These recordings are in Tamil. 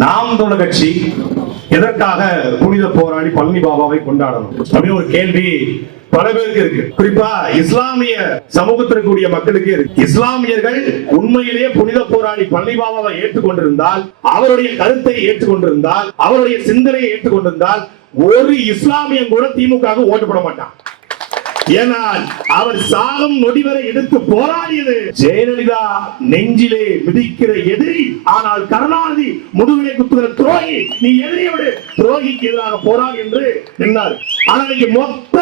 நாம் தமிழர் கட்சி எதற்காக புனித போராளி பழனி பாபாவை கொண்டாடணும் அப்படின்னு ஒரு கேள்வி பல பேருக்கு இருக்கு. குறிப்பா இஸ்லாமிய சமூகத்தில் கூடிய மக்களுக்கு இருக்கு. இஸ்லாமியர்கள் உண்மையிலேயே புனித போராளி பழனி பாபாவை ஏற்றுக்கொண்டிருந்தால், அவருடைய கருத்தை ஏற்றுக்கொண்டிருந்தால், அவருடைய சிந்தனையை ஏற்றுக்கொண்டிருந்தால், ஒரு இஸ்லாமியன் கூட திமுக ஓட்டு போட மாட்டான். ஏனால் அவர் சாகும் நொடிவரை எடுத்து போராடியது ஜெயலலிதா நெஞ்சிலே மிதிக்கிற எதிரி. ஆனால் கருணாநிதி முதுகிலே குத்துகிற துரோகி. நீ எதிரியோடு துரோகிக்கு எதிராக போராடு என்று நின்றார். ஆனால் இங்கே மொத்த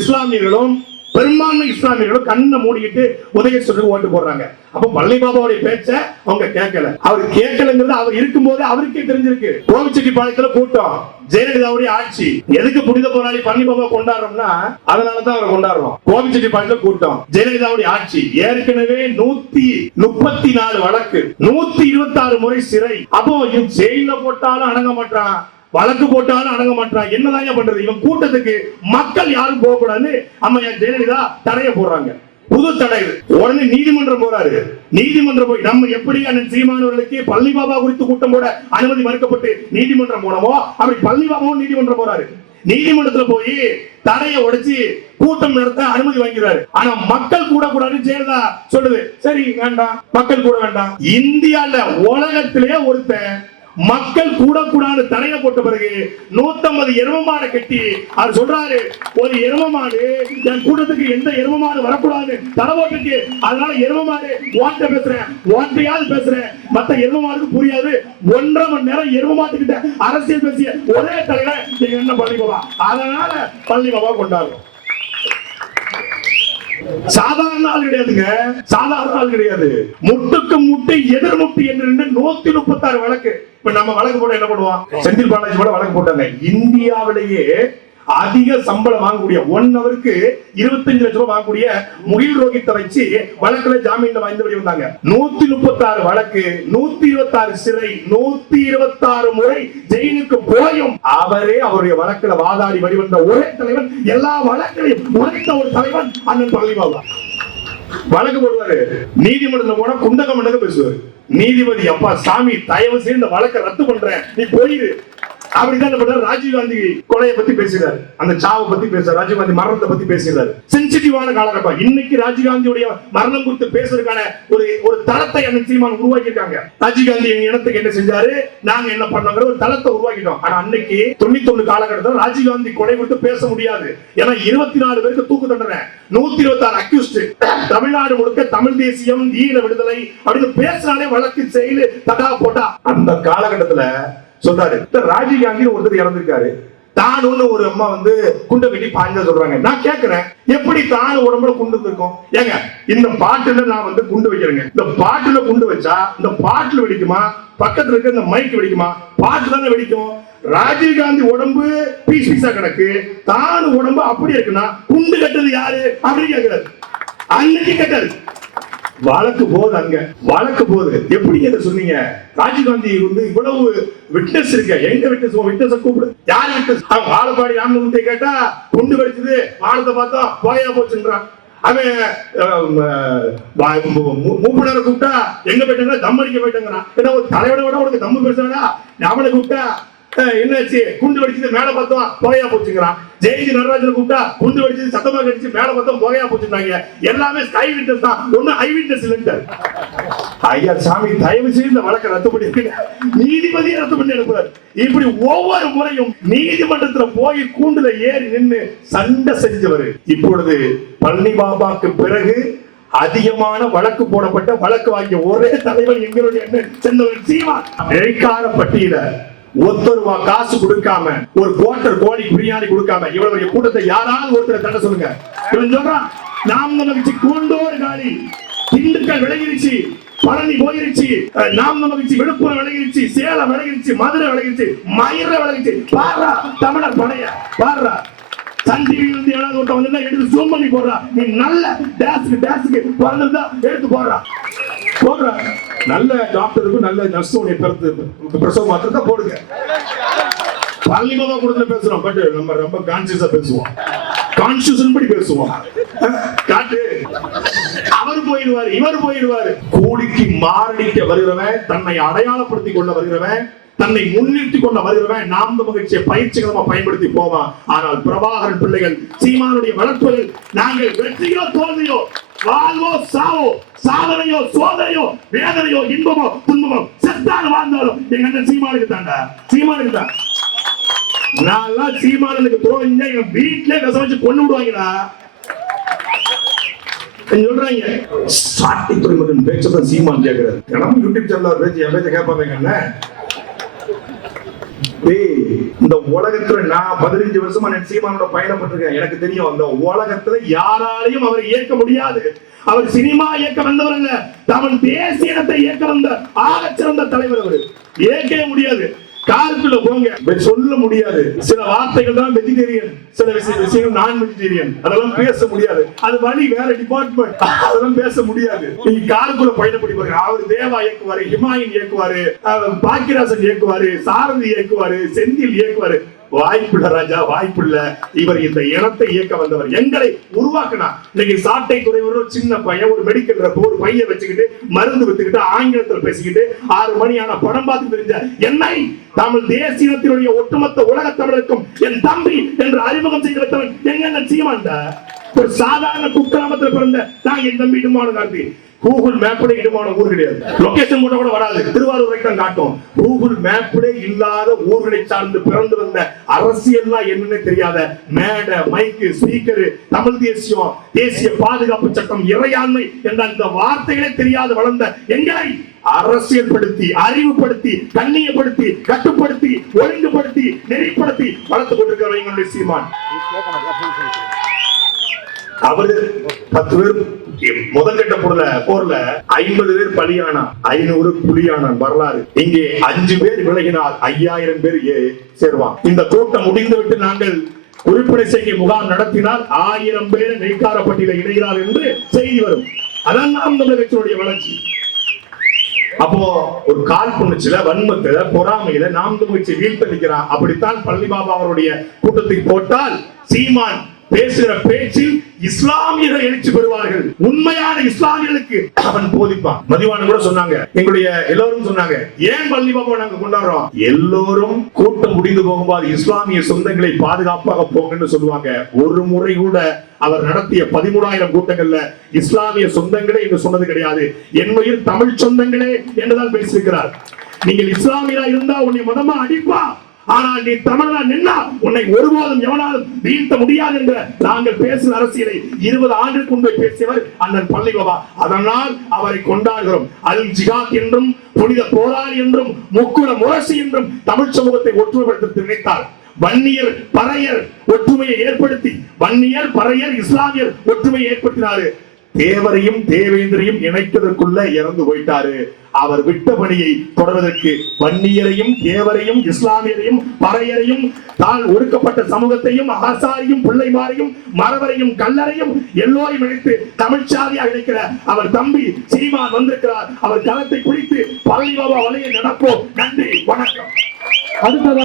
இஸ்லாமியர்களும், பெரும்பான்மை இஸ்லாமியர்களும் கண்ணை மூடிக்கிட்டு உதயசூரனுக்கு ஓட்டு போடுறாங்க. அப்ப பழனி பாபாவுடைய பேச்ச அவங்க கேட்கல. அவர் கேட்கலங்கிறது அவர் இருக்கும்போது அவருக்கே தெரிஞ்சிருக்கு. கோவிச்செட்டிப்பாளையத்துல கூட்டம், ஜெயலலிதாவுடைய ஆட்சி. எதுக்கு புனித போராளி பழனி பாபா கொண்டாடுறோம்னா அதனாலதான் அவரை கொண்டாடுறோம். கோவிச்செட்டிப்பாளையத்துல கூட்டம், ஜெயலலிதாவுடைய ஆட்சி. ஏற்கனவே 134 வழக்கு, 126 முறை சிறை. அப்போ ஜெயில போட்டாலும் அடங்க மாட்டான், வழக்கு போட்டாலும் அடங்க மாட்டான். என்னதான் பண்றது? இவன் கூட்டத்துக்கு மக்கள் யாரும் போக கூடாது அம்மையா ஜெயலலிதா தடைய போடுறாங்க. புது தடை. உடனே நீதிமன்றம் போறாரு. நீதிமன்றம் போய் நம்ம எப்படி அண்ணன் சீமானவர்களுக்கு பழனி பாபா குறித்து கூட்டம் போட அனுமதி மறுக்கப்பட்டு நீதிமன்றம் போனோமோ அப்படி பழனி பாபாவும் நீதிமன்றம் போறாரு. நீதிமன்றத்துல போய் தடையை உடைச்சு கூட்டம் நடத்த அனுமதி வாங்கிறாரு. ஆனா மக்கள் கூட கூடாது ஜெயலலிதா சொல்லுது. சரி வேண்டாம், மக்கள் கூட வேண்டாம். இந்தியால உலகத்திலேயே ஒருத்தன் மக்கள் கூடக்கூடாது தடையை போட்ட பிறகு 150 எருமமாடு கட்டி அவர் சொல்றாரு, ஒரு எருமமாடு என் கூட்டத்துக்கு எந்த எருமமாடு வரக்கூடாது தடை போட்டுக்கு, அதனால எருமமாடு ஓட்ட பேசுறேன், ஓட்டையாவது பேசுறேன், மத்த எருமமாடுக்கு புரியாது. 1.5 மணி நேரம் எருமமாட்டுக்கிட்ட அரசியல் பேசிய ஒரே தலைவர் நீங்க என்ன பழனி பாபா. அதனால பழனி பாபா கொண்டாடுறோம். சாதாரண ஆள் கிடையாதுங்க, சாதாரண ஆள் கிடையாது. முட்டுக்கு முட்டு எதிர்முட்டு என்று 136 வழக்கு. இப்ப நம்ம வழக்கு போட என்ன பண்ணுவோம்? செந்தில் பாலாஜி கூட வழக்கு போட்டாங்க. இந்தியாவிலேயே அதிக சம்பளம் வாங்கக்கூடிய 1 ஹவருக்கு 25 லட்சம் ரூபாய் வாங்கக்கூடிய முகில் ரோகித்தை வச்சு வழக்குல ஜாமீன்ல வாய்ந்தபடி வந்தாங்க. 136 வழக்கு, 126 சிறை, 126 முறை ஜெயிலுக்கு போயும் அவரே அவருடைய வழக்குல வாதாடி வழிவந்த ஒரே தலைவன், எல்லா வழக்கையும் உரைத்த ஒரு தலைவன் அண்ணன் பழனி பாபா. வழக்கு போடுவாரு, நீதிமன்றத்தில் போனா குண்டக மண்டக பேசுவாரு. நீதிபதி அப்பா சாமி தயவு செய்து இந்த வழக்கை ரத்து பண்றேன், நீ போயிரு அப்படிதான். ராஜீவ்காந்தி கொலையை பத்தி பேசுறாரு, அந்த சாவை பத்தி பேசுறாரு, ராஜீவ்காந்தி மரணத்தை பத்தி பேசுறாரு. சென்சிட்டிவான காலகட்டம். இன்னைக்கு ராஜீவ்காந்தியுடைய மரணம் குறித்து பேசுறதுக்கான ஒரு தளத்தை அண்ணன் சீமான் உருவாக்கி இருக்காங்க. ராஜீவ்காந்தி எங்க இனத்துக்கு என்ன செஞ்சாரு, நாங்க என்ன பண்ணோங்கிற ஒரு தளத்தை உருவாக்கிட்டோம். ஆனா அன்னைக்கு 91 காலகட்டத்தில் ராஜீவ்காந்தி கொலை குறித்து பேச முடியாது. ஏன்னா 24 பேருக்கு தூக்கு தண்டனை, 126 அக்யூஸ்ட், தமிழ்நாடு முழுக்க தமிழ் தேசியம், ஈழ விடுதலை அப்படின்னு பேசினாலே வழக்கு செயலு தடா போட்டா. அந்த காலகட்டத்துல சொல்றாரு, ராஜீவ்காந்தி ஒருத்தர் இறந்திருக்காரு, தான் ஒரு அம்மா குண்டை வெட்டி பாய்ஞ்சா சொல்றாங்க. நான் கேட்கிறேன், எப்படி தான் உடம்புல குண்டு இருக்கும்? ஏங்க இந்த பாட்டுல நான் குண்டு வைக்கிறேங்க, இந்த பாட்டுல குண்டு வச்சா இந்த பாட்டுல வெடிக்குமா, பக்கத்துல இருக்க இந்த மைக் வெடிக்குமா? பாட்டு தானே வெடிக்கும். ராஜீவ்காந்தி உடம்பு பீஸ் பீஸா கிடக்கு, தான் உடம்பு அப்படி இருக்குன்னா குண்டு கட்டது யாரு அப்படின்னு கேட்கிறாரு. அன்னைக்கு கேட்டாரு. வழக்கு போது, அங்க வழக்கு போது. எப்படி சொன்னீங்க? ராஜீவ்காந்தி இவ்வளவு விட்னஸ் இருக்கு, எங்க விட்னஸ்? விட்னஸ் கூப்பிடு. யாரு விட்னஸ்? வாழப்பாடி ராமகுந்தை கேட்டா குண்டு வெடிச்சது, வாழத்தை பார்த்தா போயா போச்சுன்றான். அவன் மூப்பனரை கூப்பிட்டா எங்க போயிட்டாங்க, தம் அடிக்க போயிட்டாங்கிறான். ஏன்னா ஒரு தலைவனை விட உனக்கு தம்மு பேசுறாடா. அவனை கூப்பிட்டா என்னாச்சு, குண்டு வெடிச்சது, மேல பார்த்தோம் போயா போச்சுங்கிறான். ஜெயஜி நடராஜனை கூப்பிட்டா குண்டு வெடிச்சது, சத்தமா கடிச்சு, மேல பார்த்தோம் போயா போச்சுட்டாங்க. எல்லாமே ஸ்கை விட்னஸ் தான், ஒண்ணு ஐ விட்னஸ் இல்லைன்னு. ஐயா சாமி தயவு செய்து இந்த வழக்கை ரத்து பண்ணி நீதிபதியை ரத்து பண்ணி அனுப்புறாரு. இப்படி ஒவ்வொரு முறையும் நீதிமன்றத்துல போய் கூண்டுல ஏறி நின்று சண்டை செஞ்சவர். இப்பொழுது பழனி பாபாக்கு பிறகு அதிகமான வழக்கு போடப்பட்ட, வழக்கு வாங்கிய ஒரே தலைவர் எங்களுடைய செந்தவர் சீமான். இழைக்கார பட்டியல ₹1 காசு கொடுக்காம, ஒரு குவார்டர் கோழி பிரியாணி கொடுக்காம இவ்வளவு கூட்டத்தை யாராவது ஒருத்தர் தடை சொல்லுங்க. இவன் சொல்றான், நாம் நமக்கு கூண்டோடு காலி, திண்டுக்கல் விலகிருச்சு, பழனி போயிருச்சு, நாம் நமக்கு விழுப்புரம் விலகிருச்சு, சேலம் விலகிருச்சு, மதுரை விலகிருச்சு, மயிரை விலகிருச்சு. பாரா தமிழர் படைய பாரா. சன் டிவியிலிருந்து ஏதாவது ஒருத்த வந்து எடுத்து ஜூம் பண்ணி போடுறா. நீ நல்ல டேஸ்க்கு பிறந்தா எடுத்து போடுறா. நல்ல டாக்டருக்கும் நல்ல நர்ஸுடைய பிரசவ மாத்திரம் தான் போடுங்க. பழனி பாபா கூட பேசுறோம், பட் நம்ம ரொம்ப கான்சியஸா பேசுவோம், கான்ஸ்டியூஷன் படி பேசுவோம். காட்டு அவர் போயிடுவாரு, இவர் போயிடுவாரு. கூலிக்கு மாரடிக்க வருகிறவன், தன்னை அடையாளப்படுத்திக் கொள்ள வருகிறவன் தன்னை முன்னிறுத்தி கொண்ட வருகிறவன் நாம் மகிழ்ச்சியை பயிற்சிகளமா பயன்படுத்தி போவான். ஆனால் பிரபாகரன் பிள்ளைகள் சீமானுடைய வளர்ப்புகள் நாங்கள் வெற்றியோ தோல்வியோ, வாழ்வோ சாவோ, சாதனையோ சோதனையோ, வேதனையோ இன்பமோ துன்பமோ, செத்தாலும் வாழ்ந்தாலும் எங்க அண்ணன் சீமானுக்கு தாண்டா, சீமானுக்கு தான். நான் சீமானுக்கு துரோகிங்க எங்க வீட்டிலே விசவச்சு கொண்டு விடுவாங்களா சொல்றாங்க. சாட்டை துறைமுகன் பேச்சதான் சீமான் கேட்கிறாரு. தினமும் யூடியூப் சேனல் பேச்சு என் பேச்ச கேட்பாங்க. இந்த உலகத்துல நான் 15 வருஷமா சீமானோட பயணப்பட்டிருக்கேன். எனக்கு தெரியும் அந்த உலகத்துல யாராலையும் அவரை இயக்க முடியாது. அவர் சினிமா இயக்க வந்தவர் அல்ல, தமிழ் தேசிய இனத்தை இயக்க வந்த ஆகச் சிறந்த தலைவர். அவர் இயக்கவே முடியாது. காருக்குள்ள போங்க, சொல்ல முடியாது. சில வார்த்தைகள் தான் வெஜிடேரியன், சில விஷயங்கள் நான் வெஜிடேரியன், அதெல்லாம் பேச முடியாது. அது வழி வேற டிபார்ட்மெண்ட், அதெல்லாம் பேச முடியாது. நீங்க காருக்குள்ள பயணப்படி பாருங்க. அவர் தேவா இயக்குவாரு, ஹிமாயின் இயக்குவாரு, பாக்கியராசன் இயக்குவாரு, சாரதி இயக்குவாரு, செந்தில் இயக்குவாரு. வாய்ப்புள்ள ராஜா, வாய்ப்புள்ள. இவர் இந்த இனத்தை இயக்க வந்தவர், எங்களை உருவாக்கினா. இன்னைக்கு சாட்டை துறைவர் சின்ன பையன் ஒரு மெடிக்கல் ரப், ஒரு பையன் வச்சுக்கிட்டு மருந்து வித்துக்கிட்டு ஆங்கிலத்தில் பேசிக்கிட்டு 6 மணி ஆன படம் பார்த்து தெரிஞ்ச என்னை தமிழ் தேசியத்தினுடைய ஒட்டுமொத்த உலக தமிழருக்கும் என் தம்பி என்று அறிமுகம் செய்து வைத்தவன் எங்க சீமான். ஒரு சாதாரண குக்கிராமத்தில் பிறந்த நாங்க என் தம்பி இடுமான காந்தி. கூகுள் மேப்ல இடமான ஊர் கிடையாது, லொகேஷன் கூட கூட வராது, திருவாரூர் வரைக்கும் தான் காட்டும். கூகுள் மேப்ல இல்லாத ஊர்களை சார்ந்து பிறந்து வந்த அரசியல்னா என்னன்னு தெரியாத மேடை, மைக்கு, ஸ்பீக்கர், தமிழ் தேசியம், தேசிய பாதுகாப்பு சட்டம், இறையாண்மை என்ற அந்த வார்த்தைகளே தெரியாது வளர்ந்த எங்களை அரசியல் படுத்தி, அறிவுப்படுத்தி, கண்ணியப்படுத்தி, கட்டுப்படுத்தி, ஒழுங்குபடுத்தி, நெறிப்படுத்தி வளர்த்துக் கொண்டிருக்கிற எங்களுடைய சீமான். அவரு 10 பேர் முதல்கட்ட போர்ல 50 பேர் பலியானா, 500 புலியானான் வரலாறு. இங்கே 5 பேர் விலகினால் 5000 பேர் சேருவான். இந்த கூட்டம் முடிந்துவிட்டு நாங்கள் உறுப்பினர் செய்கை முகாம் நடத்தினால் 1000 பேர் நெய்க்கார பட்டியலில் இணைகிறார் என்று செய்தி வரும். அதான் நாம் தமிழர் கட்சியினுடைய வளர்ச்சி. அப்போ ஒரு கால் புண்ணிச்சில, வன்மத்துல, பொறாமையில நாம் தமிழர் கட்சி வீழ்த்த நிற்கிறான். அப்படித்தான் பழனி பாபா அவருடைய கூட்டத்தை போட்டால் சீமான் பேசுகிற பேச்சில் இஸ்லாமியர்கள் எழுச்சி பெறுவார்கள். உண்மையான இஸ்லாமியர்களுக்கு அவன் போதிப்பான். மதிவான கூட சொன்னாங்க, எங்களுடைய எல்லோரும் சொன்னாங்க, ஏன் பழனி பாபா நாங்க கொண்டாடுறோம்? எல்லோரும் கூட்டம் முடிந்து போகும்போது இஸ்லாமிய சொந்தங்களை பாதுகாப்பாக போங்கன்னு சொல்லுவாங்க. ஒரு முறை கூட அவர் நடத்திய 13,000 கூட்டங்கள்ல இஸ்லாமிய சொந்தங்களே என்று சொன்னது கிடையாது. என்னுயிர் தமிழ் சொந்தங்களே என்றுதான் பேசியிருக்கிறார். நீங்கள் இஸ்லாமியரா இருந்தா உன்னை மதமா அடிப்பா, ஆனால் நீ தமிழனா நின்னா உன்னை ஒருபோதும் எவனாலும் வீழ்த்த முடியாது என்ற நாங்கள் பேசும் அரசியலை 20 ஆண்டுக்கு முன்பே பேசியவர் அண்ணன் பழனி பாபா. அதனால் அவரை கொண்டாடுகிறோம். அல் ஜிஹாத் என்றும், புனித போராளி என்றும், முக்குல முரசு என்றும் தமிழ் சமூகத்தை ஒற்றுமைப்படுத்த நினைத்தார். வன்னியர் பறையர் ஒற்றுமையை ஏற்படுத்தி, வன்னியர் பறையர் இஸ்லாமியர் ஒற்றுமையை ஏற்படுத்தினாரு. தேவரையும் தேவேந்திரையும் இணைப்பதற்குள்ள இறந்து போயிட்டாரு. அவர் விட்ட பணியை தொடர்வதற்கு வன்னியரையும் தேவரையும் இஸ்லாமியரையும் பறையரையும் தான் ஒடுக்கப்பட்ட சமூகத்தையும் ஆசாரியும் பிள்ளைமாரையும் மறவரையும் கல்லறையும் எல்லோரையும் இணைத்து தமிழ்ச்சாதியாக இணைக்கிற அவர் தம்பி சீமான் வந்திருக்கிறார். அவர் களத்தை பிடித்து பழனி பாபா வழியை நடப்போம். நன்றி, வணக்கம். அடுத்தது